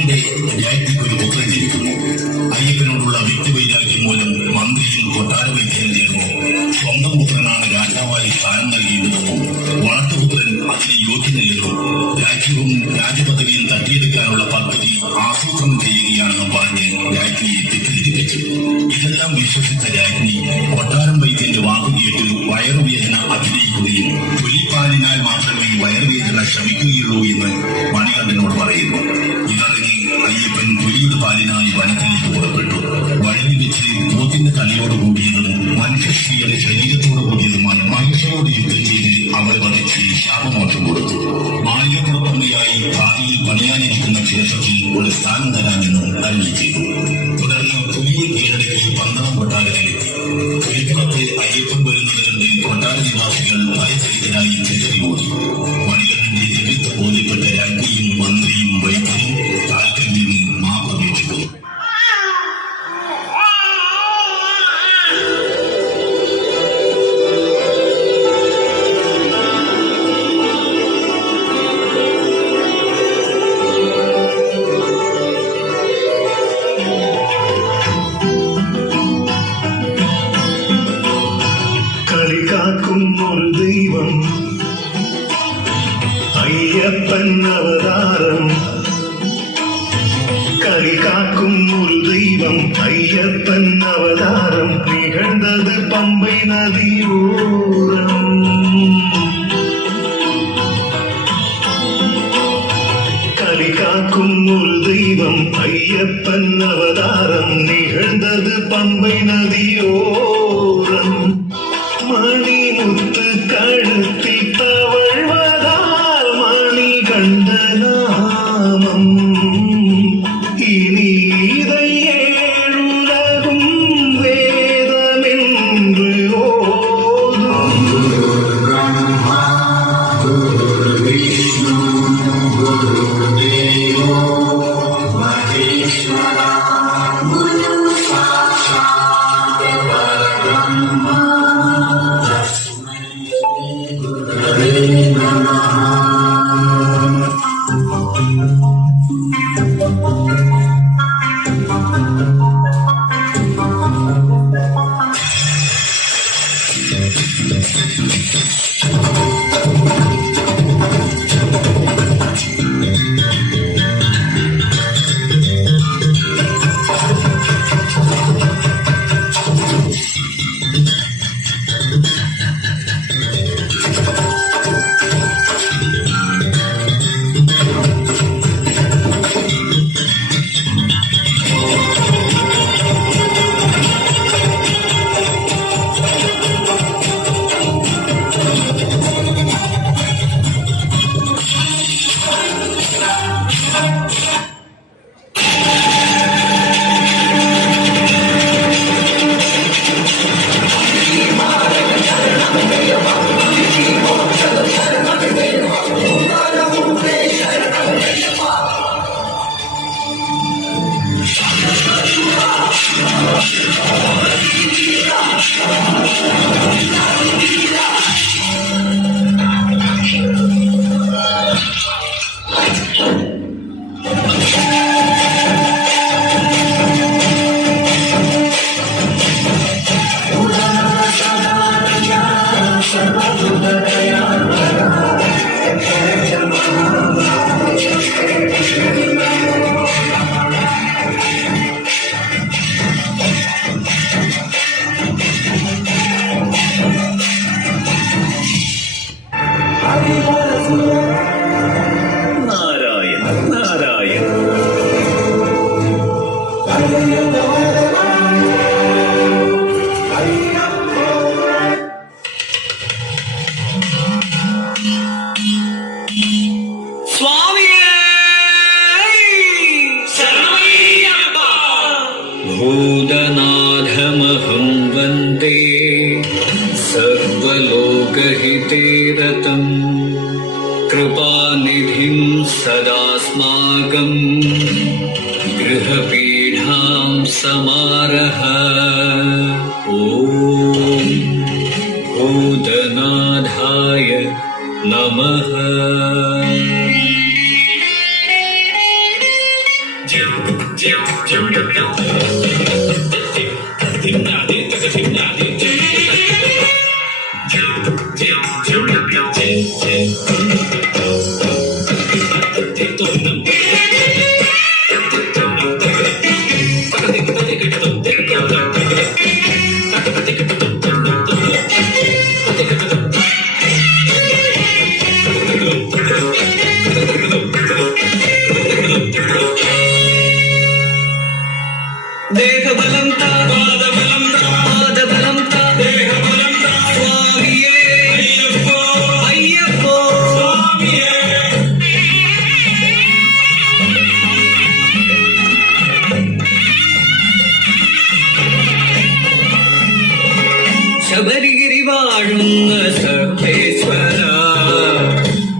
ഇവിടെ രാജ്ഞിക്ക് ഒരു പുത്രൻ ജനിക്കുന്നു. അയ്യപ്പനോടുള്ള വ്യക്തിവൈരാഗ്യം മൂലം മന്ത്രിയും കൊട്ടാര വൈദ്യനും ചേർന്നു സ്വന്തം പുത്രനാണ് രാജാവായി സ്ഥാനം നൽകേണ്ടതെന്നും വളർത്തുപുത്രൻ അതിന് യോഗ്യനല്ലെന്നും രാജ്യവും രാജപദവിയും തട്ടിയെടുക്കാനുള്ള പദ്ധതി ആസൂത്രണം ചെയ്യുകയാണെന്നും പറഞ്ഞ് രാജ്ഞിയെ തെറ്റിദ്ധരിപ്പിച്ചു. ഇതെല്ലാം വിശ്വസിച്ച രാജ്ഞി കൊട്ടാരം വൈദ്യന്റെ വാക്കുകേട്ട് വയറുവേദന അഭിനയിക്കുകയും പുലിപ്പാലിനാൽ മാത്രമേ വയറുവേദന ശമിക്കുകയുള്ളൂ എന്ന് മണികണ്ഠനോട് പറയുന്നു. ഇതറിഞ്ഞ് അയ്യപ്പൻ പുലിയുടെ പാലിനായി വനത്തിലേക്ക് പുറപ്പെട്ടു. വഴിയിൽ വെച്ച് പോത്തിന്റെ തലയോട് കൂടിയതും മനുഷ്യയുടെ ശരീരത്തോട് കൂടിയതുമായ മനുഷ്യരോട് യുദ്ധം ചെയ്ത് അവളെ വധിച്ച് ശാപമോക്ഷം കൊടുത്തു. മാളികപ്പുറത്തമ്മയായി ഭാവിയിൽ പണിയാനിരിക്കുന്ന ക്ഷേത്രത്തിൽ ഒരു സ്ഥാനം തരാമെന്ന് അരുളി ചെയ്തു. തുടർന്ന് പുലിയെ കീഴടക്കി പന്തളം കൊട്ടാരത്തിലെത്തി. പുലിപ്പുറത്ത് അയ്യപ്പൻ വരുന്നത് കണ്ട് കൊട്ടാര നിവാസികൾ ഭയചകിതരായി ചിതറി ഓടി. മണികണ്ഠന്റെ ദിവ്യത്വ ബോധ്യപ്പെട്ട രാജ്ഞിയും മന്ത്രിയും വൈദ്യനും കാൽക്കൽ നിന്ന് മാപ്പപേക്ഷിക്കുന്നു. ഒരു ദൈവം അയ്യപ്പൻ അവതാരം, കളികാക്കും ഒരു ദൈവം അയ്യപ്പൻ അവതാരം, നികണ്ടത് പമ്പൈ നദിയോരം. കളികാക്കും ഒരു ദൈവം അയ്യപ്പൻ അവതാരം, നികണ്ടത് പമ്പൈ നദിയോരം. മണിമുത്ത് കഴുത്തിൽ തവഴ്വതാൽ മണികണ്ഠനാമം, ഇനി ഏഴുലകും വേദമെன்று ഓതും. ബ്രഹ്മ വിഷ്ണു ഗുരുദേവോ മഹേശ്വര ഗുരു സാക്ഷാത് പരബ്രഹ്മ നാരായണ നാരായണ. ഭൂതനാഥമഹം വന്ദേ സർവലോകഹിതേ രതം, കൃപാനിധിം സദാസ്മാകം ഗൃഹപീഠാം സമാരഹ. ഓം ഭൂതനാഥായ നമഃ. ದೇಹಬಲಂ ತಾ ಪಾದಬಲಂ ತಾ ಪಾದಬಲಂ ತಾ ದೇಹಬಲಂ ತಾ ಸ್ವಾಮಿಯೇ ಅಯ್ಯಪ್ಪೋ ಅಯ್ಯಪ್ಪೋ ಸ್ವಾಮಿಯೇ ശബരിഗിരി വാഴുന്ന സർവേശ്വര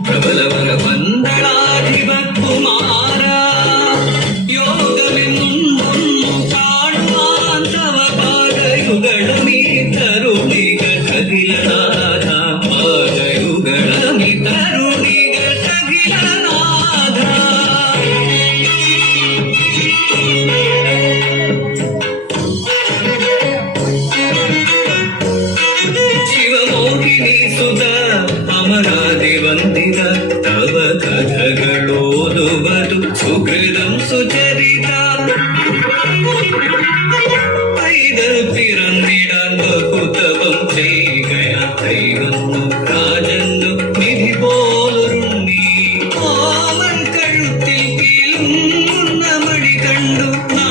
പ്രബലവര പന്തളാധിപ കുമാര യോഗമെന്നും കാണുവാൻ തവ പാദയുഗളമീ തരുണികൾ അഖിലനാഥ പാദയുഗളമീ തരുണികൾ അഖിലനാഥ ಶಿವಮೋಹಿನಿ ಸುತ ಅಮರಾದಿ ವಂದಿತ ತವ ಕಥಗಳೋದುವುದು ಸುಕೃತಂ ಸುಚರಿತ പൈതൽ പിറന്നിടാൻ ബഹുതപം ചെയ്യുകയാ കൈവന്നു